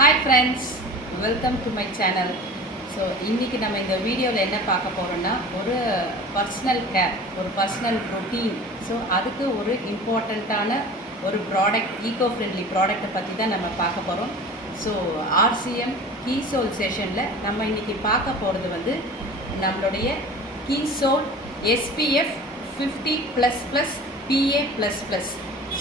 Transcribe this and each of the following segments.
Hi friends, welcome to my channel. So இன்றைக்கி நம்ம இந்த வீடியோவில் என்ன பார்க்க போகிறோன்னா ஒரு பர்சனல் கேர், ஒரு பர்சனல் ரொட்டீன். ஸோ அதுக்கு ஒரு இம்பார்ட்டண்ட்டான ஒரு ப்ராடக்ட், ஈகோ ஃப்ரெண்ட்லி ப்ராடக்ட்டை பற்றி தான் நம்ம பார்க்க போகிறோம். ஸோ ஆர்சிஎம் கீசோல் செஷனில் நம்ம இன்றைக்கி பார்க்க போகிறது வந்து நம்மளுடைய கீசோல் SPF 50++ PA++.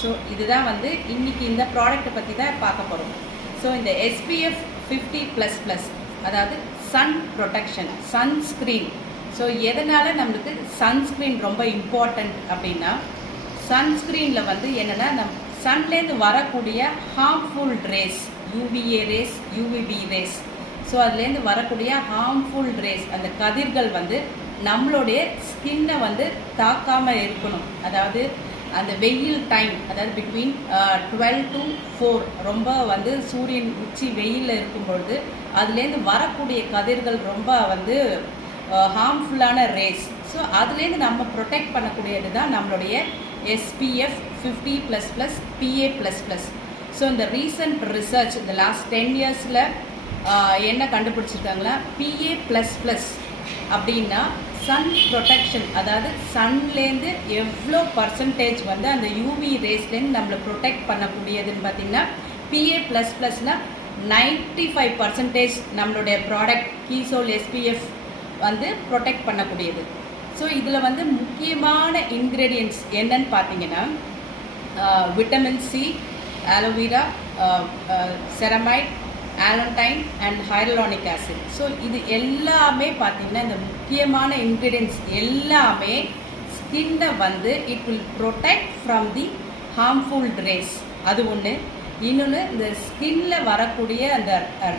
ஸோ இதுதான் வந்து இன்றைக்கி இந்த ப்ராடக்ட்டை பற்றி தான் பார்க்க போகிறோம். ஸோ இந்த SPF 50++, அதாவது சன் ப்ரொடெக்ஷன், சன்ஸ்க்ரீன். ஸோ எதனால் நம்மளுக்கு சன்ஸ்க்ரீன் ரொம்ப இம்பார்ட்டண்ட் அப்படின்னா, சன்ஸ்க்ரீனில் வந்து என்னென்னா சன்லேருந்து வரக்கூடிய harmful race, UVA race, UVB race, so அதுலேருந்து வரக்கூடிய ஹார்ம்ஃபுல் ரேஸ், அந்த கதிர்கள் வந்து நம்மளுடைய ஸ்கின்னை வந்து தாக்காமல் இருக்கணும். அதாவது அந்த வெயில் டைம், அதாவது பிட்வீன் 12 to 4 ரொம்ப வந்து சூரியன் உச்சி வெயிலில் இருக்கும்பொழுது அதுலேருந்து வரக்கூடிய கதிர்கள் ரொம்ப வந்து ஹார்ம்ஃபுல்லான ரேஸ். ஸோ அதுலேருந்து நம்ம ப்ரொடெக்ட் பண்ணக்கூடியது தான் நம்மளுடைய SPF 50++ PA++. ஸோ இந்த ரீசன்ட் ரிசர்ச், இந்த லாஸ்ட் 10 இயர்ஸில் என்ன கண்டுபிடிச்சிருக்காங்களா, PA++ அப்படின்னா சன் ப்ரொடெக்ஷன், அதாவது சன்லேருந்து எவ்வளோ பர்சன்டேஜ் வந்து அந்த யூவி ரேஸ்லேருந்து நம்மளை ப்ரொடெக்ட் பண்ணக்கூடியதுன்னு பார்த்திங்கன்னா PA++னா 95% நம்மளுடைய ப்ராடக்ட் கீசோல் SPF வந்து ப்ரொடெக்ட் பண்ணக்கூடியது. ஸோ இதில் வந்து முக்கியமான இன்க்ரீடியன்ட்ஸ் என்னன்னு பார்த்தீங்கன்னா vitamin C, aloe vera, ceramide, allantoin and hyaluronic acid. So இது எல்லாமே பார்த்திங்கன்னா இந்த முக்கியமான இன்க்ரீடியன்ட்ஸ் எல்லாமே ஸ்கின்னை வந்து it will protect from the harmful rays. அது ஒன்று. இன்னொன்று, இந்த ஸ்கின்ல வரக்கூடிய அந்த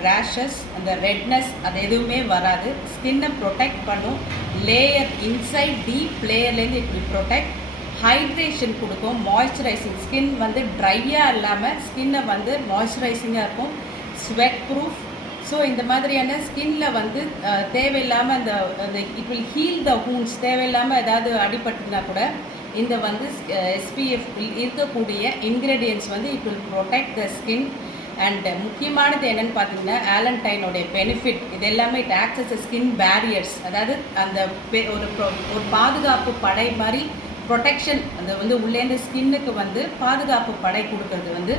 ரேஷஸ், அந்த ரெட்னஸ், அது எதுவுமே வராது. ஸ்கின்னை ப்ரொடெக்ட் பண்ணும். லேயர் இன்சைட் டீப் லேயர்லேருந்து இட் வில் ப்ரொடெக்ட். ஹைட்ரேஷன் கொடுக்கும், மாய்ஸ்சரைசிங். ஸ்கின் வந்து ட்ரையாக இல்லாமல் ஸ்கின்னை வந்து மாய்ஸ்சரைசிங்காக இருக்கும். Sweat proof. ஸோ இந்த மாதிரியான ஸ்கின்ல வந்து தேவையில்லாமல் அந்த இட் வில் ஹீல் த ஹூண்ட்ஸ். தேவையில்லாமல் ஏதாவது அடிபட்டுனா கூட இந்த வந்து SPF இருக்கக்கூடிய இன்க்ரீடியன்ட்ஸ் வந்து it will protect the skin. And முக்கியமானது என்னென்னு பார்த்தீங்கன்னா ஆலண்டைனோடைய பெனிஃபிட். இது எல்லாமே it acts as skin barriers. அதாவது அந்த ஒரு பாதுகாப்பு படை மாதிரி ப்ரொடெக்ஷன், அந்த வந்து உள்ளேருந்து ஸ்கின்னுக்கு வந்து பாதுகாப்பு படை கொடுக்கறது வந்து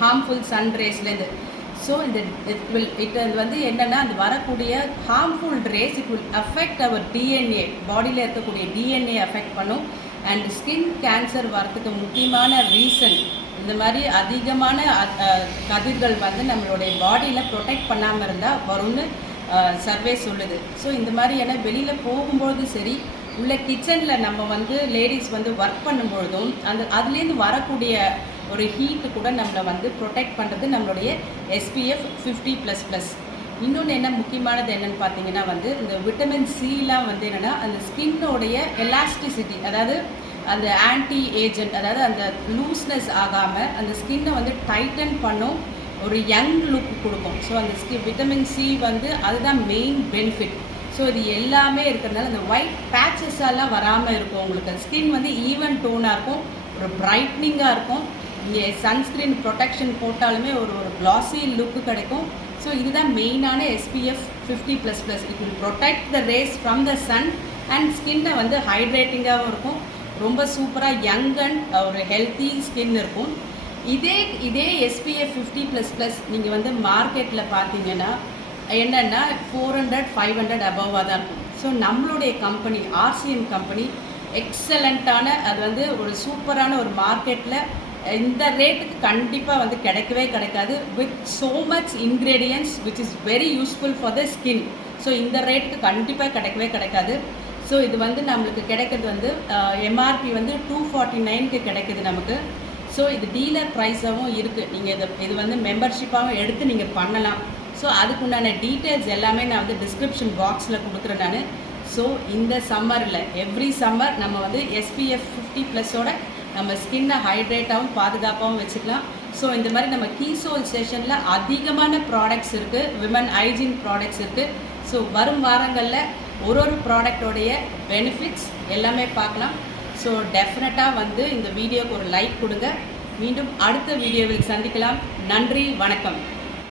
ஹார்ம்ஃபுல் சன் ரேஸ்லேருந்து. ஸோ இட் வந்து என்னென்னா, அது வரக்கூடிய harmful rays it will affect our DNA, பாடியில் இருக்கக்கூடிய DNA அஃபெக்ட் பண்ணும். அண்ட் ஸ்கின் கேன்சர் வரத்துக்கு முக்கியமான ரீசன் இந்த மாதிரி அதிகமான கதிர்கள் வந்து நம்மளுடைய பாடியில் ப்ரொடெக்ட் பண்ணாமல் இருந்தால் வரும்னு சர்வே சொல்லுது. ஸோ இந்த மாதிரியான வெளியில் போகும்போது சரி, உள்ள கிச்சனில் நம்ம வந்து லேடிஸ் வந்து ஒர்க் பண்ணும்பொழுதும் அதுலேருந்து வரக்கூடிய ஒரு ஹீட்டு கூட நம்மளை வந்து ப்ரொடெக்ட் பண்ணுறது நம்மளுடைய SPF 50++. இன்னொன்று என்ன முக்கியமானது என்னென்னு பார்த்தீங்கன்னா வந்து இந்த விட்டமின் Cலாம் வந்து என்னென்னா அந்த ஸ்கின்னோடைய எலாஸ்டிசிட்டி, அதாவது அந்த ஆன்டி ஏஜென்ட், அதாவது அந்த லூஸ்னஸ் ஆகாமல் அந்த ஸ்கின்னை வந்து டைட்டன் பண்ணும், ஒரு யங் லுக் கொடுக்கும். ஸோ அந்த விட்டமின் C வந்து அதுதான் மெயின் பெனிஃபிட். ஸோ இது எல்லாமே இருக்கிறதுனால இந்த ஒயிட் பேச்சஸெல்லாம் வராமல் இருக்கும். உங்களுக்கு ஸ்கின் வந்து ஈவன் டோனாக இருக்கும், ஒரு பிரைட்னிங்காக இருக்கும். இங்கே சன்ஸ்க்ரீன் ப்ரொடெக்ஷன் போட்டாலுமே ஒரு க்ளாஸி லுக்கு கிடைக்கும். ஸோ இதுதான் மெயினான SPF 50++. It will protect the rays from the sun and ஸ்கின்னை வந்து ஹைட்ரேட்டிங்காகவும் இருக்கும். ரொம்ப சூப்பராக யங் அண்ட் ஒரு ஹெல்த்தி ஸ்கின் இருக்கும். இதே SPF 50++ நீங்கள் வந்து மார்க்கெட்டில் பார்த்தீங்கன்னா என்னென்னா 400-500 அபவாக தான் இருக்கும். ஸோ நம்மளுடைய கம்பெனி RCM கம்பெனி எக்ஸலண்ட்டான, அது வந்து ஒரு சூப்பரான ஒரு மார்க்கெட்டில் இந்த ரேட்டுக்கு கண்டிப்பாக வந்து கிடைக்கவே கிடைக்காது. With so much ingredients which is very useful for the skin. So இந்த ரேட்டுக்கு கண்டிப்பாக கிடைக்கவே கிடைக்காது. ஸோ இது வந்து நம்மளுக்கு கிடைக்கிறது வந்து MRP வந்து 249க்கு கிடைக்குது நமக்கு. ஸோ இது டீலர் ப்ரைஸாகவும் இருக்குது. நீங்கள் இது வந்து மெம்பர்ஷிப்பாகவும் எடுத்து நீங்கள் பண்ணலாம். ஸோ அதுக்குண்டான டீட்டெயில்ஸ் எல்லாமே நான் வந்து டிஸ்கிரிப்ஷன் பாக்ஸில் கொடுக்குறேன் நான். ஸோ இந்த சம்மரில் எவ்ரி சம்மர் நம்ம வந்து SPF 50+ஓட நம்ம ஸ்கின்னை ஹைட்ரேட்டாகவும் பாதுகாப்பாகவும் வச்சுக்கலாம். ஸோ இந்த மாதிரி நம்ம கீசோல் செஷனில் அதிகமான ப்ராடக்ட்ஸ் இருக்குது, விமன் ஹைஜீன் ப்ராடக்ட்ஸ் இருக்குது. ஸோ வரும் வாரங்களில் ஒரு ப்ராடக்டோடைய பெனிஃபிட்ஸ் எல்லாமே பார்க்கலாம். ஸோ டெஃபினட்டாக வந்து இந்த வீடியோக்கு ஒரு லைக் கொடுங்க. மீண்டும் அடுத்த வீடியோவில் சந்திக்கலாம். நன்றி, வணக்கம்.